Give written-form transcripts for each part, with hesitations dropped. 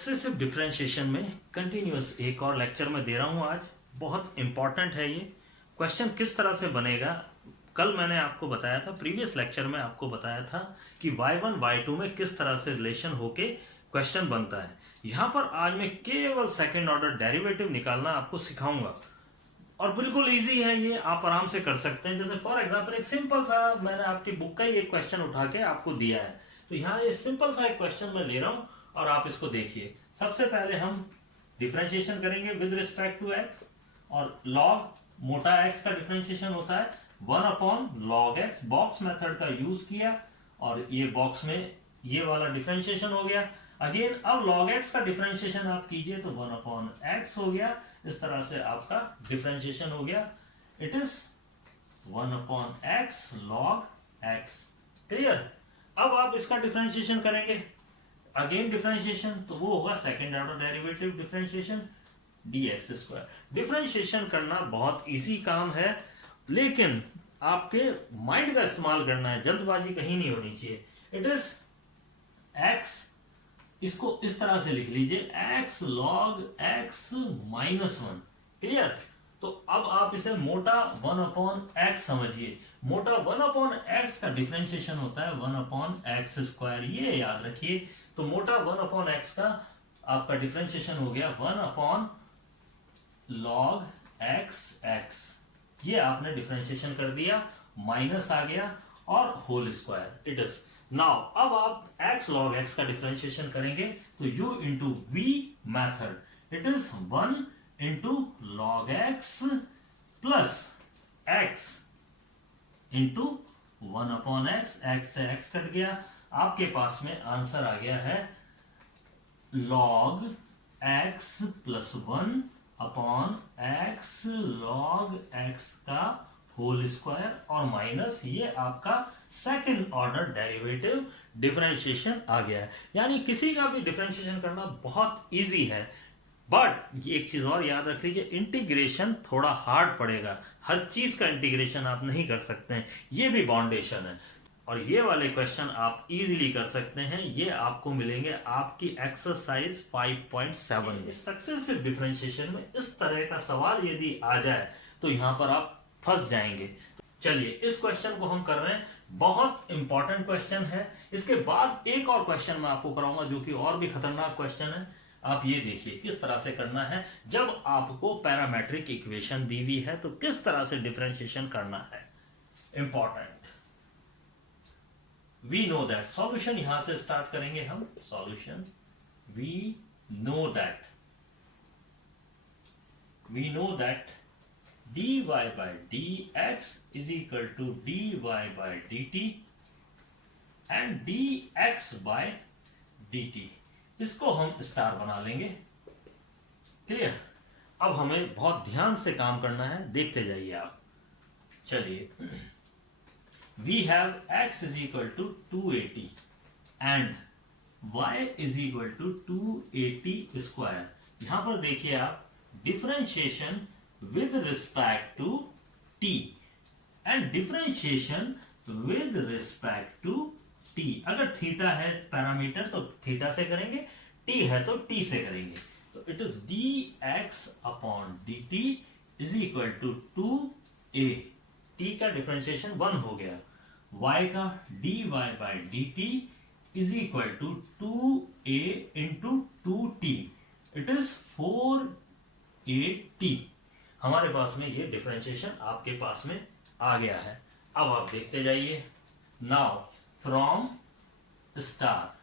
Successive differentiation में continuous एक और लेक्चर में दे रहा हूँ आज। बहुत इंपॉर्टेंट है ये क्वेश्चन। किस तरह से बनेगा, कल मैंने आपको बताया था, प्रीवियस लेक्चर में आपको बताया था कि y1 y2 में किस तरह से रिलेशन होके क्वेश्चन बनता है। यहाँ पर आज मैं केवल सेकेंड ऑर्डर डेरिवेटिव निकालना आपको सिखाऊंगा और बिल्कुल इजी है ये, आप आराम से कर सकते हैं। जैसे फॉर एग्जांपल एक सिंपल सा, मैंने आपकी बुक का ही एक क्वेश्चन उठा के आपको दिया है, तो यहाँ ये सिंपल सा एक क्वेश्चन मैं ले रहा हूँ और आप इसको देखिए। सबसे पहले हम डिफरेंशिएशन करेंगे विद रिस्पेक्ट टू एक्स, और लॉग मोटा एक्स का डिफरेंशिएशन होता है 1/log x। बॉक्स मेथड का यूज किया और ये बॉक्स में ये वाला डिफरेंशिएशन हो गया। अगेन अब log x का डिफरेंशिएशन आप कीजिए तो 1/x हो गया। इस तरह से आपका डिफरेंशिएशन हो गया। It is 1/x log x। Clear. अब आप इसका डिफरेंशिएशन करेंगे, अगेन डिफरेंशिएशन, तो वो होगा second order derivative differentiation dx²। Differentiation करना बहुत इजी काम है, लेकिन आपके माइंड का इस्तेमाल करना है, जल्दबाजी कहीं नहीं होनी चाहिए। इट इज x, इसको इस तरह से लिख लीजिए x log x -1। क्लियर। तो अब आप इसे मोटा 1/x समझिए। मोटा 1/x का डिफरेंशिएशन होता है 1/x², ये याद रखिए। तो मोटा 1/x का आपका डिफरेंशिएशन हो गया 1/log x। ये आपने डिफरेंशिएशन कर दिया, माइनस आ गया और whole square. It is now, अब आप x log x का डिफरेंशिएशन करेंगे तो u into v method, it is 1 into log x plus x into 1/x। x से x कट गया, आपके पास में आंसर आ गया है log x plus 1/x log x का होल स्क्वायर और माइनस ये आपका सेकंड ऑर्डर डेरिवेटिव डिफरेंशिएशन आ गया है। यानी किसी का भी डिफरेंशिएशन करना बहुत इजी है, बट एक चीज और याद रख लीजिए, इंटीग्रेशन थोड़ा हार्ड पड़ेगा। हर चीज का इंटीग्रेशन आप नहीं कर सकते हैं, ये भी बाउंडेशन है। और ये वाले क्वेश्चन आप इजीली कर सकते हैं, ये आपको मिलेंगे आपकी एक्सरसाइज 5.7 में। सक्सेसिव डिफरेंशिएशन में इस तरह का सवाल यदि आ जाए तो यहां पर आप फंस जाएंगे। चलिए इस क्वेश्चन को हम कर रहे हैं, बहुत इंपॉर्टेंट क्वेश्चन है। इसके बाद एक और क्वेश्चन मैं आपको कराऊंगा जो कि और भी खतरनाक क्वेश्चन है। आप ये देखिए किस तरह से करना है। जब आपको पैरामेट्रिक इक्वेशन दी हुई है तो किस तरह से डिफरेंशिएशन करना है, important. We know that, solution यहां से स्टार्ट करेंगे हम। Solution, we know that dy by dx is equal to dy by dt and dx by dt। इसको हम स्टार बना लेंगे। क्लियर। अब हमें बहुत ध्यान से काम करना है, देखते जाइए आप। चलिए, we have x is equal to 280 and y is equal to 280 square. यहां पर देखिए आप, differentiation with respect to t and differentiation with respect to t। अगर थीटा है पैरामीटर तो थीटा से करेंगे, t है तो t से करेंगे। तो it is dx upon dt is equal to 2a। t का डिफरेंशिएशन 1 हो गया, y का dy by dt is equal to 2a into 2t, it is 4at। हमारे पास में ये डिफरेंशिएशन आपके पास में आ गया है। अब आप देखते जाइए। नाउ फ्रॉम स्टार,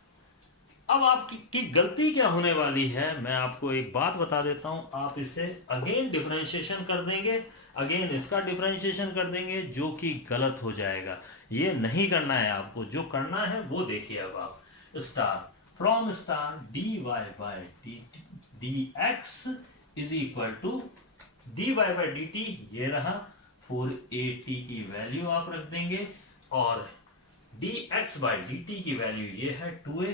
अब आपकी गलती क्या होने वाली है, मैं आपको एक बात बता देता हूं। आप इसे अगेन डिफरेंशिएशन कर देंगे, अगेन इसका डिफरेंशिएशन कर देंगे, जो कि गलत हो जाएगा। ये नहीं करना है आपको, जो करना है वो देखिए। अब आप star, from star dy by dx is equal to dy by dt, ये रहा 4at की वैल्यू आप रख देंगे, और dx by dt की वैल्यू ये है 2a।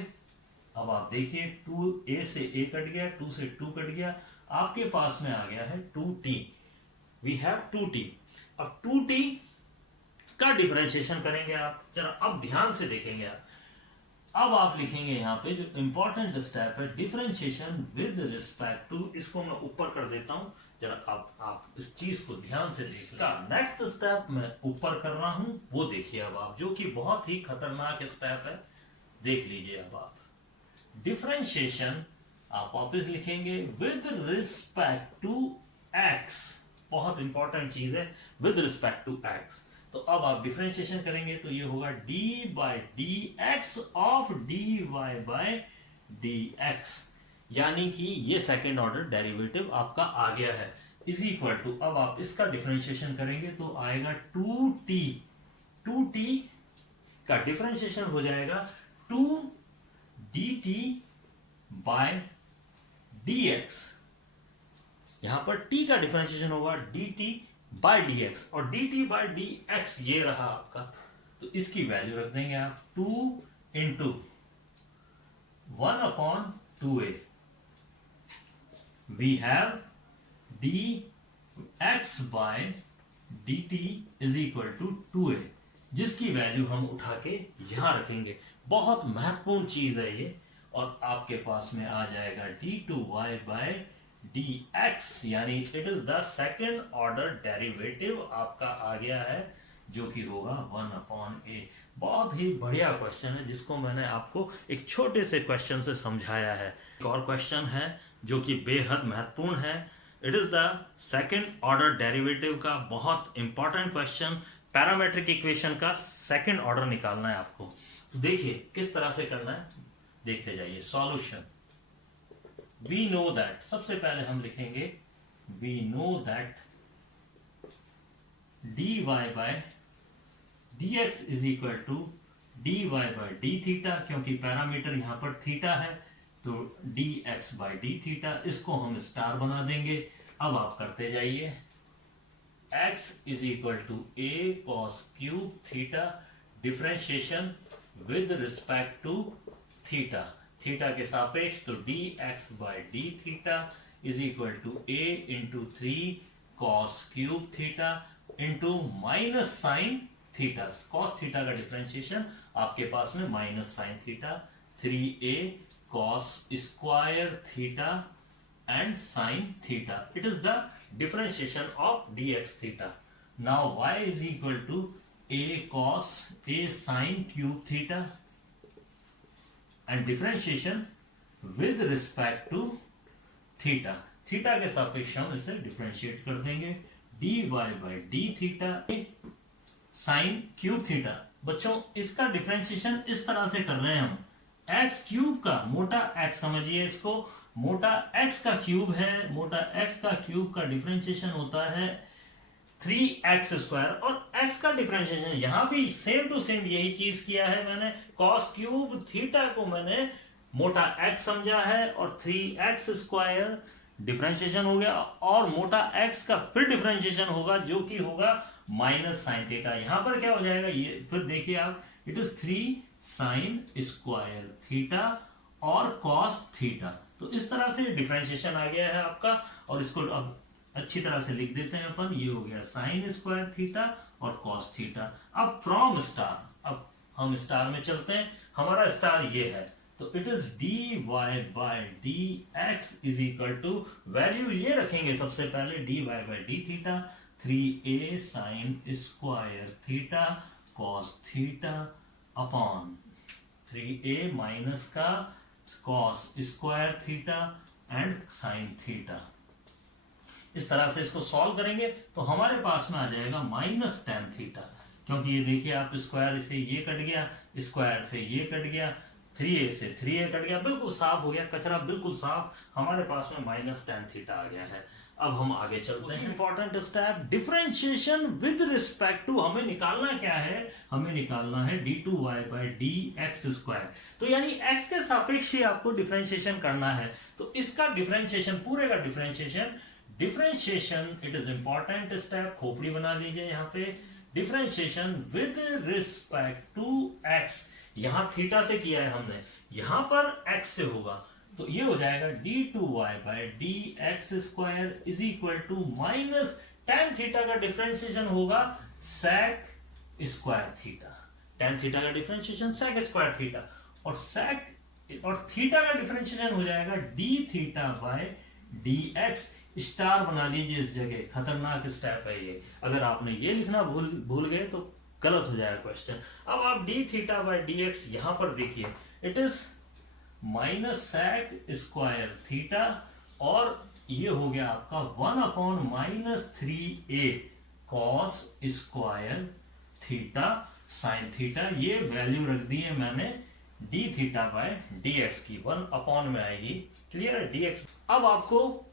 अब आप देखिए 2a से a कट गया, 2 से 2 कट गया, आपके पास में आ गया है 2t। We have 2t। अब 2t का डिफरेंशिएशन करेंगे आप, जरा अब ध्यान से देखेंगे आप। अब आप लिखेंगे यहाँ पे जो इंपॉर्टेंट स्टेप है डिफरेंशिएशन विद रिस्पेक्ट टू, इसको मैं ऊपर कर देता हूं जरा, आप इस चीज को ध्यान से देखिए। नेक्स्ट स्टेप मैं ऊपर कर रहा हूं, वो देखिए अब आप, जो कि बहुत ही खतरनाक स्टेप है, देख लीजिए अब आप। डिफरेंशिएशन आप वापस लिखेंगे विद रिस्पेक्ट टू एक्स, बहुत इंपॉर्टेंट चीज है, विद रिस्पेक्ट टू एक्स। तो अब आप डिफरेंशिएशन करेंगे तो ये होगा d by d x of d y by d x, यानी कि ये सेकेंड ऑर्डर डेरिवेटिव आपका आ गया है, इज इक्वल टू, अब आप इसका डिफरेंशिएशन करेंगे तो आएगा 2t, 2t का डिफरेंशिएशन हो जाएगा 2 dt बाय dx, यहां पर t का डिफरेंशिएशन होगा dt बाय dx, और dt बाय dx ये रहा आपका, तो इसकी वैल्यू रख देंगे आप 2 into 1/2a, we have dx by dt is equal to 2a, जिसकी वैल्यू हम उठा के यहां रखेंगे। बहुत महत्वपूर्ण चीज है ये, और आपके पास में आ जाएगा d2y बाय dx, यानी it is the second order derivative आपका आ गया है, जो कि होगा 1/a। बहुत ही बढ़िया क्वेश्चन है, जिसको मैंने आपको एक छोटे से क्वेश्चन से समझाया है। एक और क्वेश्चन है जो कि बेहद महत्वपूर्ण है, it is the second order derivative का बहुत इंपॉर्टेंट क्वेश्चन, पैरामेट्रिक इक्वेशन का सेकेंड ऑर्डर निकालना है आपको। तो देखिए किस तरह से करना है, देखते जाइए। सॉल्यूशन, वी नो दैट, सबसे पहले हम लिखेंगे we know that dy by dx is equal to dy by d theta, क्योंकि पैरामीटर यहां पर थीटा है, तो dx बाय d थीटा, इसको हम स्टार बना देंगे। अब आप करते जाइए, x is equal to a cos cube theta, differentiation with respect to theta, theta के सापेक्ष, तो dx by d theta is equal to a into 3 cos cube theta into minus sine theta, cos theta का differentiation आपके पास में minus sine theta, 3a cos square theta and sine theta, it is the differentiation of dx theta. Now y is equal to a cos a sin cube theta and differentiation with respect to theta. Theta के सापेक्ष हम इसे differentiate कर देंगे, dy by d theta sin cube theta. बच्चों इसका differentiation इस तरह से कर रहे हैं हम, x क्यूब का मोटा x समझिए इसको, मोटा x का क्यूब है, मोटा x का क्यूब का डिफरेंशिएशन होता है 3x स्क्वायर, और x का डिफरेंशिएशन यहां भी सेम टू सेम यही चीज किया है मैंने, cos क्यूब थीटा को मैंने मोटा x समझा है, और 3x स्क्वायर डिफरेंशिएशन हो गया, और मोटा x का फिर डिफरेंशिएशन होगा जो कि होगा माइनस साइन थीटा। यहां पर क्या हो जाएगा, ये फिर देखिए आप, it is 3 sign square theta और cos थीटा, तो इस तरह से डिफरेंशिएशन आ गया है आपका, और इसको अब अच्छी तरह से लिख देते हैं अपन, ये हो गया साइन स्क्वायर थीटा और cos थीटा। अब फ्रॉम स्टार, अब हम स्टार में चलते हैं, हमारा स्टार ये है, तो it is dy by dx is equal to, value ये रखेंगे सबसे पहले dy by d theta, 3a sine square theta cos theta upon 3a minus का cos square theta and sine theta. इस तरह से इसको सॉल्व करेंगे तो हमारे पास में आ जाएगा माइनस टेन थीटा, क्योंकि ये देखिए आप, स्क्वायर से ये कट गया, स्क्वायर से ये कट गया, 3a से 3a कट गया, बिल्कुल साफ हो गया, कचरा बिल्कुल साफ, हमारे पास में माइनस टेन थीटा आ गया है। अब हम आगे चलते हैं, important step differentiation with respect to, हमें निकालना क्या है, हमें निकालना है d2y बाय dx स्क्वायर, तो यानी x के सापेक्ष ही आपको डिफरेंशिएशन करना है। तो इसका डिफरेंशिएशन, पूरे का differentiation, it is important step, खोपड़ी बना लीजिए यहाँ पे, differentiation with respect to x, यहां थीटा से किया है हमने, यहां पर x से होगा, तो ये हो जाएगा d2y by dx square is equal to minus tan theta का डिफरेंशिएशन होगा sec square theta, tan theta का डिफरेंशिएशन sec स्क्वायर थीटा, और sec और थीटा का डिफरेंशिएशन हो जाएगा d theta by dx। Star बना लीजिए इस जगह, खतरनाक स्टेप है ये, अगर आपने ये लिखना भूल गए तो गलत हो जाएगा क्वेश्चन। अब आप d थीटा बाय dx यहां पर देखिए, it is minus sec square theta, और ये हो गया आपका 1/-3a cos square theta sine theta. ये वैल्यू रख दी है मैंने d थीटा बाय dx की, 1 में आएगी, क्लियर है dx। अब आपको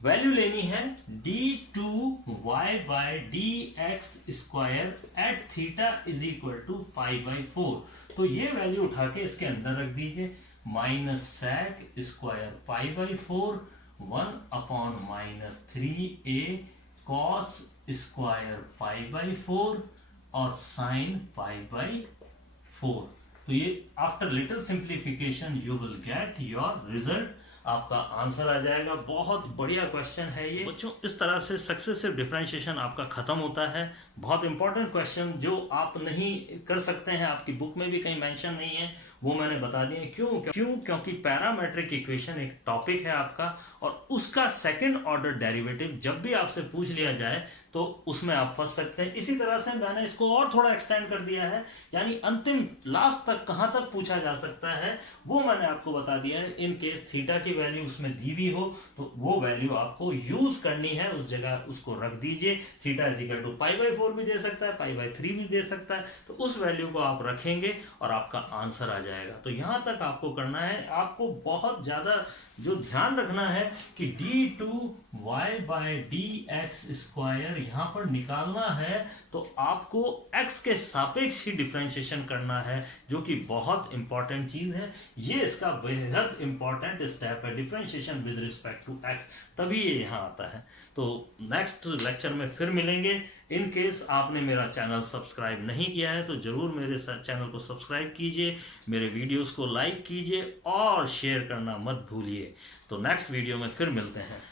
वैल्यू लेनी है d2y by dx square at theta is equal to 5/4। तो ये वैल्यू उठा के इसके अंदर रख दीजिए, minus sec square 5/4 1/-3a cos square 5/4 और साइन 5/4। तो ये after little simplification you will get your result, आपका आंसर आ जाएगा। बहुत बढ़िया क्वेश्चन है ये बच्चों। इस तरह से सक्सेसिव डिफरेंशिएशन आपका खत्म होता है। बहुत इंपॉर्टेंट क्वेश्चन जो आप नहीं कर सकते हैं, आपकी बुक में भी कहीं मेंशन नहीं है, वो मैंने बता दिए। क्योंकि पैरामेट्रिक इक्वेशन एक टॉपिक है आपका, और उसका सेकंड ऑर्डर डेरिवेटिव जब भी आपसे पूछ लिया जाए तो उसमें आप फंस सकते हैं। इसी तरह से मैंने इसको और थोड़ा एक्सटेंड कर दिया है, यानी अंतिम लास्ट तक कहां तक पूछा जा सकता है वो मैंने आपको बता दिया है। इन केस थीटा की वैल्यू उसमें दी हुई हो तो वो वैल्यू आपको यूज करनी है, उस जगह उसको रख दीजिए। थीटा इज इक्वल टू 5/4 भी दे सकता है, 5/3 भी दे सकता है, तो उस वैल्यू को आप रखेंगे और आपका आंसर आ जाएगा। तो यहां तक आपको करना है। आपको बहुत ज्यादा जो ध्यान रखना है कि d2y बाय dx स्क्वायर यहां पर निकालना है, तो आपको x के सापेक्ष ही डिफरेंशिएशन करना है, जो कि बहुत इंपॉर्टेंट चीज है। ये इसका बेहद इंपॉर्टेंट स्टेप है, differentiation with respect to x, तभी ये यहाँ आता है। तो नेक्स्ट लेक्चर में फिर मिलेंगे। इन केस आपने मेरा चैनल सब्सक्राइब नहीं किया है तो जरूर मेरे चैनल को सब्सक्राइब कीजिए, मेरे वीडियोस को लाइक कीजिए और शेयर करना मत भूलिए। तो नेक्स्ट वीडियो में फिर मिलते हैं।